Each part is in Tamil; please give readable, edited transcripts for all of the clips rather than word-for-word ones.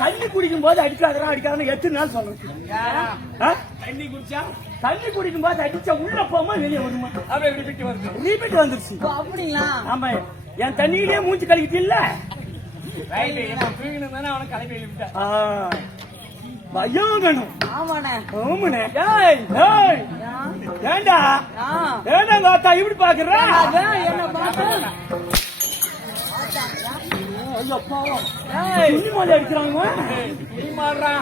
தண்ணி குடிக்கும் போது அடிக்காதா அடிக்காதுன்னு எத்தனை நாள் சொல்லணும். தண்ணி குடிச்சா தண்ணி குடிக்கும் போது அடிச்சா உள்ள போமா வெளியே வருமா? அப்படியே ரிப்பீட் வந்துருச்சு. அப்படிங்களா? ஆமா, என் தண்ணியிலே மூச்சு கழிக்கிட்டு இல்ல அவனை கிளம்பி பயம் வேணும். ஏண்டா ஏண்டா அத்தா இப்படி பாக்குற? என்ன பாக்க துணி மேல அடிக்கிறாங்க.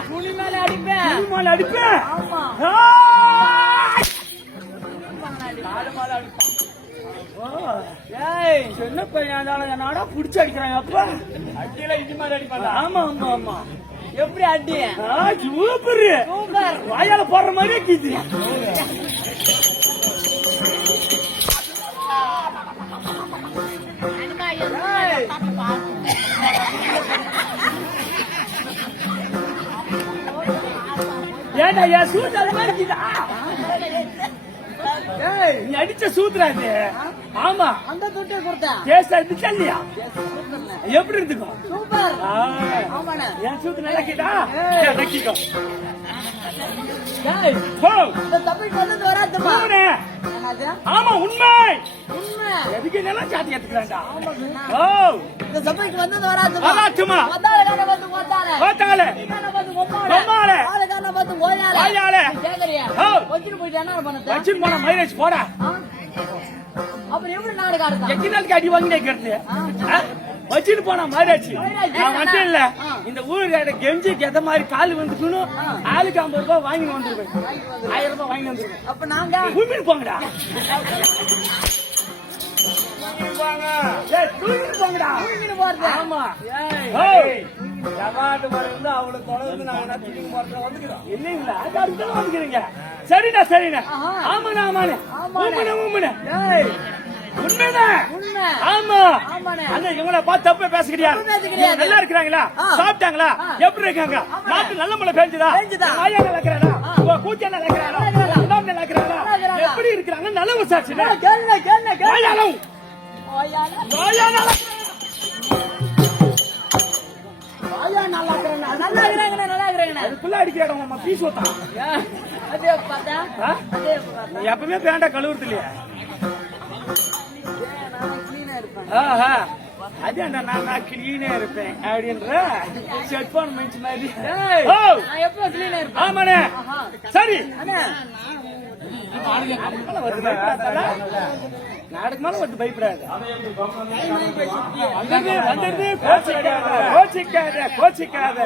துணி மேல அடிப்பேன். சின்ன பையன் என்னடா புடிச்சு அடிக்கிறாங்க. அப்ப அடியில இது மாதிரி அடிப்பாங்க. ஆமா ஆமா ஆமா. எப்படி அடி? சூப்பர். வாயால போடுற மாதிரியே கீது. ஏண்டா என் சூத்து அது மாதிரி இருக்குதா? நீ அடிச்ச சூத்துறாது. ஆமா, அந்த தொட்டை கொடுத்தேன். டேஸ்டா இருந்துச்சா இல்லையா? எப்படி இருந்துக்கும்? சூப்பர். என் சூத்து நல்லா கேட்டா நக்கிக்கும். ஆமா உண்மை. எதுக்கு என்னெல்லாம் சாத்தி எடுத்துக்கிறான்டா? இந்த சபைக்கு வந்தது வராதுமா. அப்புறம் எப்படி நாடு காடு அடி வாங்கி வச்சுட்டு போனா மாறியாச்சு. நான் மட்டும் இல்ல இந்த ஊருக்கு கெஞ்சி கெத மாதிரி கால் வந்துக்கணும். ஆளுக்கு 50 ரூபாய் வாங்கி வந்துருவேன். 1000 ரூபாய் வாங்கி வந்துருவேன். அப்ப நாங்க உண்மைன்னு போங்கடா. போங்கடா. ஆமா. இல்லைங்களா வந்துக்கிறீங்க. சரிண்ணா சரிண்ணா. ஆமாண்ணா ஆமாண்ணே. இவங்கள பார்த்து தப்பு பேசுகிறியா? நல்லா இருக்கிறாங்களா? சாப்பிட்டாங்களா? எப்படி இருக்காங்க? நாட்டு நல்ல மழை பெஞ்சுதா? கூச்சல் எப்படி இருக்கிறாங்க? நல்ல விசாரிச்சு எப்பவுமே பேண்டா கழுவுறது இல்லையா? அதான் நான் கிளீனா இருப்பேன் அப்படின்ற செட்போன் மைண்ட் மாதிரி. ஆமாண்ணே சரி. நாடுக்கு மேல வந்து பயப்படாது. கோச்சிக்காத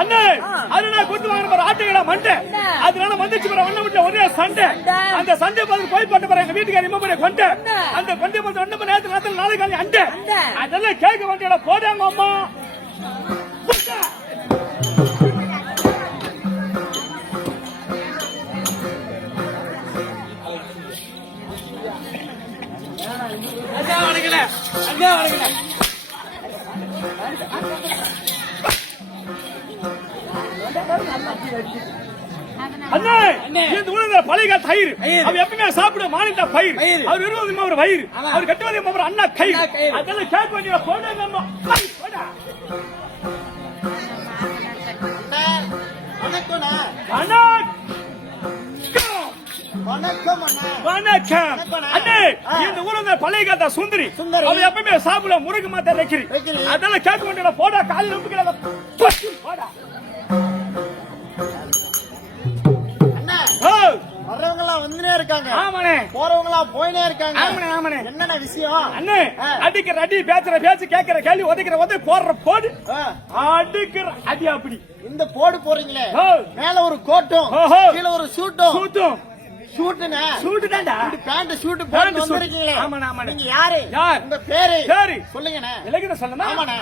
அண்ணே அது நான் கொண்டு வாங்க ஆட்டுகளா மண்டை அதனால வந்துச்சு ஒரே சண்டை. அந்த சண்டை பார்த்து போய் பண்ண போற எங்க வீட்டுக்காரி கொண்டை அந்த கொண்டை பார்த்து 2 மணி நேரத்துல நாளைக்கு அண்டை அதெல்லாம் கேட்க வேண்டிய போடாங்க அம்மா. பழைய தயிர் அவர் எப்பவுமே சாப்பிட மாநில பயிர் அவர் விரும்பும் அவர் வயிறு அவர் கட்டுவதும் அவர் அண்ணா கை அதெல்லாம் கேட்க வேண்டிய வணக்கம் அண்ணே. இந்த ஊர்ல பழைய காலத்த சுந்தரி அவர் எப்பவுமே சாப்பிட முருகு மாத்த வைக்கிறி அதெல்லாம் கேட்க வேண்டிய போடா காலில் போடா. வர்றவங்க எல்லாம் வந்துனே இருக்காங்க. ஆமாண்ணே. போறவங்க எல்லாம் போயினே இருக்காங்க. ஆமாண்ணே ஆமாண்ணே. என்னென்ன விஷயம் அண்ணே? அடிக்கிற அடி பேசுற பேச்சு கேட்கிற கேள்வி உதைக்கிற உதை போடுற போடு அடிக்கிற அடி. அப்படி இந்த போடு போறீங்களே மேல ஒரு கோட்டும் கீழே ஒரு சூட்டும் சூட்டு தான்டா பேண்ட் சூட்டு போட்டு வந்திருக்கீங்களே. ஆமாண்ணே ஆமாண்ணே. நீங்க யாரு? உங்க பேரு சொல்லுங்கண்ணே. இலக்கிய சொல்லணும். ஆமாண்ணே.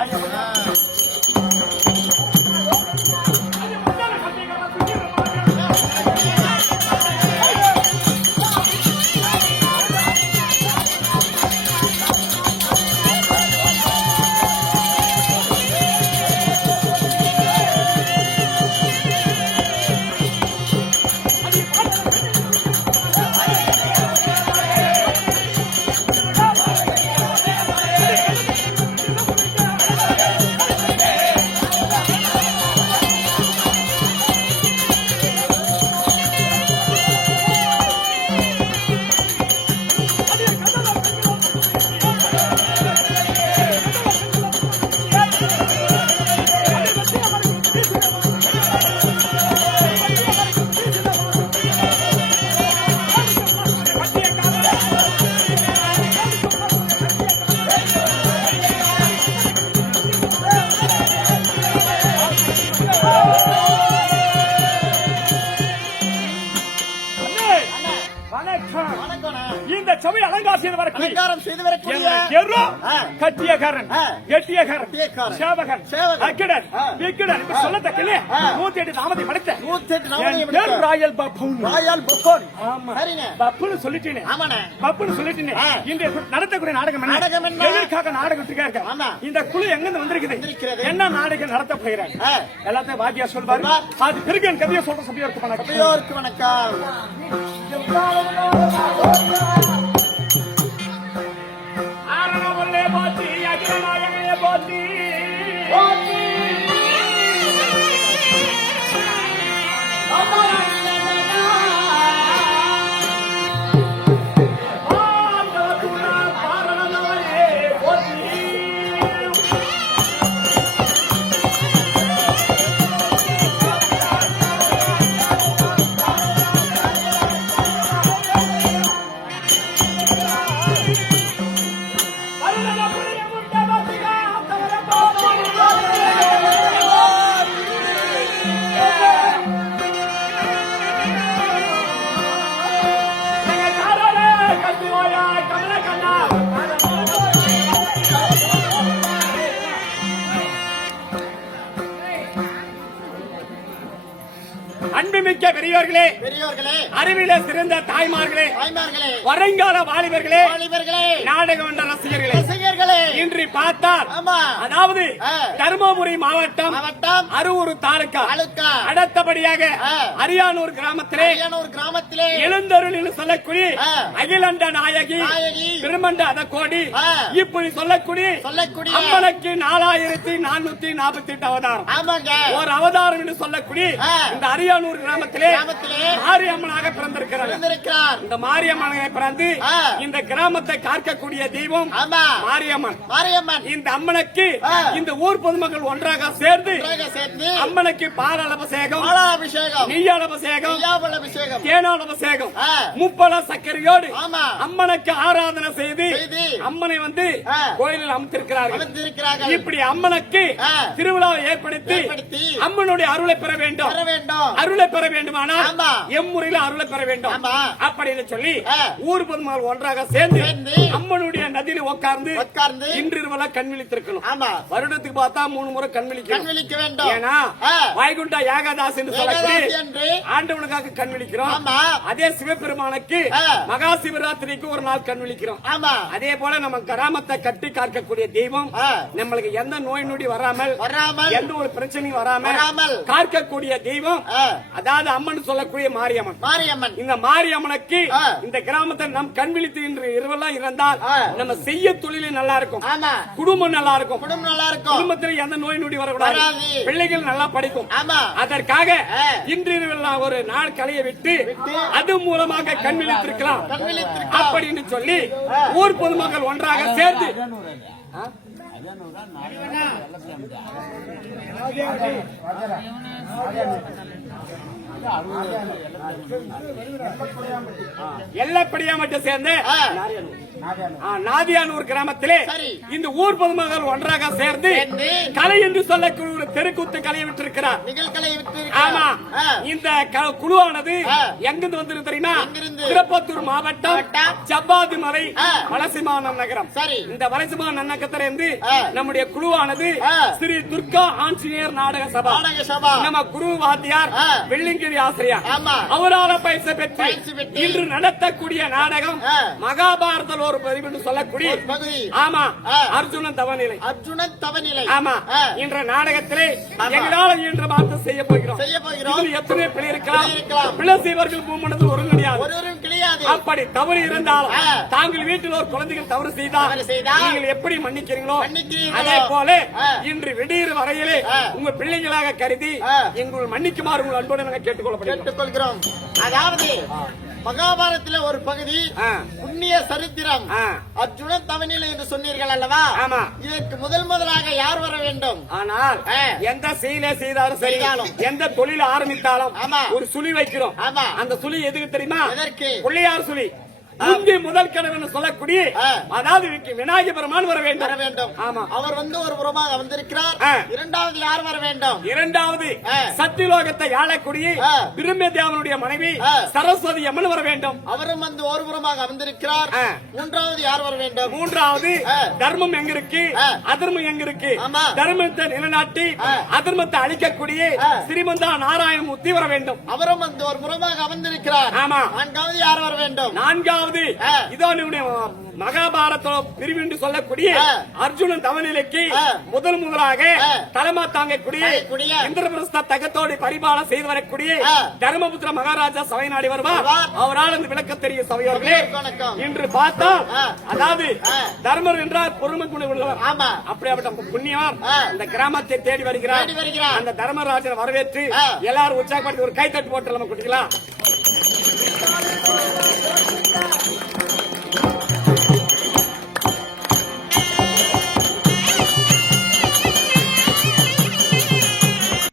இந்த சபை அலங்காரம் செய்து வரக்கூடிய கட்டியக்காரன் சேவகன் அக்கிடன் விக்கிடன் சொல்லத்தக்கலே 108 நாமத்தை படைத்த ராயல் பப்புன். பப்புன்னு சொல்லிட்டேனே. பப்புன்னு சொல்லிட்டேனே. இன்று நடத்தக்கூடிய நாடகம் என்ன? எதற்காக நாடகத்துக்காக இந்த குழு எங்கிருந்து வந்திருக்குது? என்ன நாடகம் நடத்த போகிறாங்க? எல்லாத்தையும் வாத்தியா சொல்வாரு. அது பிறகு கதையை சொல்ற சபையோருக்கு வணக்கம். ஆரணவல்லே போற்றி அகிலநாயகனே போற்றி. மிக்க பெரியவர்களே, பெரியோர்களே, அறிவிலே சிறந்த தாய்மார்களே, தாய்மார்களே, வருங்கால வாலிபர்களே, வாலிபர்களே, நாடக மன்ற ரசிகர்களே, ரசிகர்களே, இன்று பார்த்தால் ஆமா, அதாவது ஆ. தருமபுரி மாவட்டம் மாவட்டம் அரூர் தாலுகா தாலுகா அடுத்தபடியாக ஆ. அரியானூர் கிராமத்திலே அரியானூர் கிராமத்திலே எழுந்தருள் என்று சொல்லக்கூடிய ஆ. அகிலண்ட நாயகி நாயகி பிரம்மண்ட அதக்கோடி ஆ. இப்படி சொல்லக்கூடிய சொல்லக்கூடிய அம்மனுக்கு 4448 அவதாரம். ஆமாங்க, ஒரு அவதாரம் என்று சொல்லக்கூடிய ஆ. இந்த அரியானூர் கிராமத்திலே கிராமத்திலே மாரியம்மனாக பிறந்திருக்கிறார். இருந்திருக்கிறார். இந்த மாரியம்மனை பிறந்து ஆ. இந்த கிராமத்தை காக்கக்கூடிய தெய்வம் ஆமா, மாரியம்மன். மாரியம்மன் இந்த அம்மனுக்கு ஆ. இந்த ஊர் பொதுமக்கள் ஒன்றாக சேர்ந்து ஒன்றாக சேர்ந்து அம்மனுக்கு பாலால் அபிஷேகம், பாலாபிஷேகம், நெய்யால் அபிஷேகம், ஐயாவல் அபிஷேகம், தேனால் அபிஷேகம், ஆ. முப்பல சர்க்கரையோடு ஆமா, அம்மனுக்கு ஆராதனை செய்து செய்து அம்மனை வந்து ஆ. கோயிலில் அமைத்திருக்கிறார்கள். அமைந்திருக்கிறார்கள். இப்படி அம்மனுக்கு ஆ. திருவிழாவை ஏற்படுத்தி ஏற்படுத்தி அம்மனுடைய அருளை பெற வேண்டும். வர வேண்டும். அருளை பெற வேண்டுமானால் ஆமா. எம்முறையில் அருளை பெற வேண்டும் ஆமா. அப்படின்னு சொல்லி ஆ. ஊர் பொதுமக்கள் ஒன்றாக சேர்ந்து சேர்ந்து அம்மனுடைய நதியில் உட்கார்ந்து உட்கார்ந்து இன்று இரவலா கண் விழித்திருக்கணும். ஆமா, வருடத்துக்கு பார்த்தா 3 முறை கண் விழிக்கணும். கண் விழிக்க வேண்டும். ஏன்னா ஆ. வைகுண்ட ஏகாதாசி என்று சொல்லக்கூடிய ஏகாதசி என்று ஆண்டவனுக்காக கண் விழிக்கிறோம். ஆமா, அதே சிவபெருமானுக்கு ஆ. மகா சிவராத்திரிக்கு ஒரு நாள் கண் விழிக்கிறோம். ஆமா, அதே போல நம்ம கிராமத்தை கட்டி காக்கக்கூடிய தெய்வம் ஆ. நம்மளுக்கு எந்த நோய் நொடி வராமல் வராமல் எந்த ஒரு பிரச்சனையும் வராமல் வராமல் காக்கக்கூடிய தெய்வம் ஆ. அதாவது அம்மன் சொல்லக்கூடிய மாரியம்மன். மாரியம்மன் இந்த மாரியம்மனுக்கு ஆ. இந்த கிராமத்தை நம் கண் விழித்து இன்று இரவெல்லாம் இருந்தால் ஆ. நம்ம செய்ய தொழிலே நல்லா இருக்கும், ஆமா, குடும்பம் நல்லா இருக்கும், குடும்பம் நல்லா இருக்கும். குடும்பத்தில் எந்த நோய் நொடி வரக்கூடாது, வராது. பிள்ளைகள் நல்லா படிக்கும். ஆமா, அதற்காக ஆ. இன்று இரவெல்லாம் ஒரு நாள் கலைய விட்டு அது மூலமாக கண் விழித்திருக்கலாம் கண் விழித்திருக்கலாம். அப்படின்னு சொல்லி ஊர் பொதுமக்கள் ஒன்றாக சேர்ந்து எல்லப்படியா மட்டும் சேர்ந்து நாதியானூர் கிராமத்திலே சரி. இந்த ஊர் பொதுமக்கள் ஒன்றாக சேர்ந்து சேர்ந்து கலை என்று சொல்லக்கூடிய ஒரு தெருக்கூத்து கலையை விட்டிருக்கிறார். நிகழ்களை விட்டு ஆமா, இந்த குழுவானது ஆ. எங்கிருந்து வந்திருக்கு தெரியுமா? எங்கிருந்து? திருப்பத்தூர் மாவட்டம் மாவட்டம், ஜவ்வாது மலை ஆ. வலசிமான நகரம். சரி. இந்த வலசிமான நன்னகத்திலிருந்து ஆ. நம்முடைய குழுவானது ஆ. ஸ்ரீ துர்கா ஆஞ்சநேயர் நாடக சபா, நாடக சபா, நம்ம குரு வாத்தியார் ஆ. வெள்ளிங்கிரி ஆசிரியர் ஆமா, அவரால் பயிற்சி பெற்று பயிற்சி பெற்று இன்று நடத்தக்கூடிய நாடகம் ஆ. மகாபாரதத்தில் ஒரு பதிவு என்று சொல்லக்கூடிய பகுதி, ஆமா ஆ. அர்ஜுனன் தவநிலை. அர்ஜுனன் தவநிலை. ஆமா, ஆ. இன்ற நாடகத்திலே ஆமா. எங்களால் இன்று பார்த்து செய்ய போகிறோம். செய்ய போகிறோம். இதில் எத்தனை பிழை இருக்கலாம், பிழை இருக்கலாம். பிழை செய்வர்கள் பூமண்டத்தில் ஒரு கிடையாது. ஒருவரும் கிடையாது. அப்படி தவறு இருந்தாலும் ஆ. தாங்கள் வீட்டில் ஒரு குழந்தைகள் தவறு தவறு செய்தால் நீங்கள் எப்படி மன்னிக்கிறீங்களோ மன்னிக்கிறீர்களோ. அதே போல ஆ. இன்று விடியற் வரையிலே ஆ. உங்க பிள்ளைகளாக கருதி ஆ. எங்கள் மன்னிக்குமாறு உங்கள் அன்போடு நாங்கள் கேட்டுக்கொள்ளப்படுகிறோம். கேட்டுக்கொள்கிறோம். அதாவது மகாபாரதத்துல ஒரு பகுதி ஆ. புண்ணிய சரித்திரம், ஆ. அர்ஜுனன் தவநிலை என்று சொன்னீர்கள் அல்லவா? ஆமா. இதற்கு முதலாக யார் வர வேண்டும்? ஆனால் ஆ. எந்த செயலை செய்தாலும் சரி, செய்தாலும். எந்த தொழில் ஆரம்பித்தாலும் ஆமா. ஒரு சுழி வைக்கிறோம். ஆமா. அந்த சுழி எதுக்கு தெரியுமா? எதற்கு? பிள்ளையார் சுழி. முந்தி முதல் கனவு சொல்லக்கூடிய ஆ. அதாவது விநாயக பெருமான் வர வர வேண்டும். வேண்டும். ஆமா. அவர் ஒரு புறமாக வந்திருக்கிறார். ஆ. இரண்டாவது யார் வர வேண்டும்? இரண்டாவது ஆ. சத்தியலோகத்தை ஆளக்கூடிய ஆ. பிரம்மதேவனுடைய மனைவி ஆ. சரஸ்வதி அம்மன் வர வேண்டும். அவரும் ஒரு புறமாக வந்திருக்கிறார். ஆ. மூன்றாவது யார் வர வேண்டும்? மூன்றாவது ஆ. தர்மம் எங்க இருக்கு, ஆ. அதர்மம் எங்க இருக்கு, ஆமா. தர்மத்தை நிலைநாட்டி ஆ. அதர்மத்தை அழிக்கக்கூடிய ஆ. ஸ்ரீமந்தா நாராயணமூர்த்தி வர வேண்டும். அவரும் ஒரு புறமாக அமர்ந்திருக்கிறார். ஆமா. நான்காவது யார் வர வேண்டும்? நான்காவது ஆ. இதோ நம்முடைய மகாபாரத பிரிவு என்று சொல்லக்கூடிய ஆ. அர்ஜுனன் தவநிலைக்கு ஆ. முதலாக ஆ. தலைமா தாங்கக்கூடிய தாங்கக்கூடிய இந்திரபிரஸ்த தகத்தோடு பரிபாலம் செய்து வரக்கூடிய ஆ. தர்மபுத்திர மகாராஜா சபை நாடி வருவார். வருவார். அவரால் இந்த விளக்க தெரியும் சபையோர்களே. வணக்கம். இன்று பார்த்தா ஆ. அதாவது ஆ. தர்மர் என்றார் பொறுமை குணம் உள்ளவர். ஆமா. அப்படியாப்பட்ட புண்ணியவான் ஆ. இந்த கிராமத்தை தேடி வருகிறார். தேடி வருகிறார். அந்த தர்மராஜனை வரவேற்று ஆ. எல்லாரும் உற்சாகப்படுத்தி ஒரு கைத்தட்டு போட்டு நம்ம குட்டிக்கலாம்.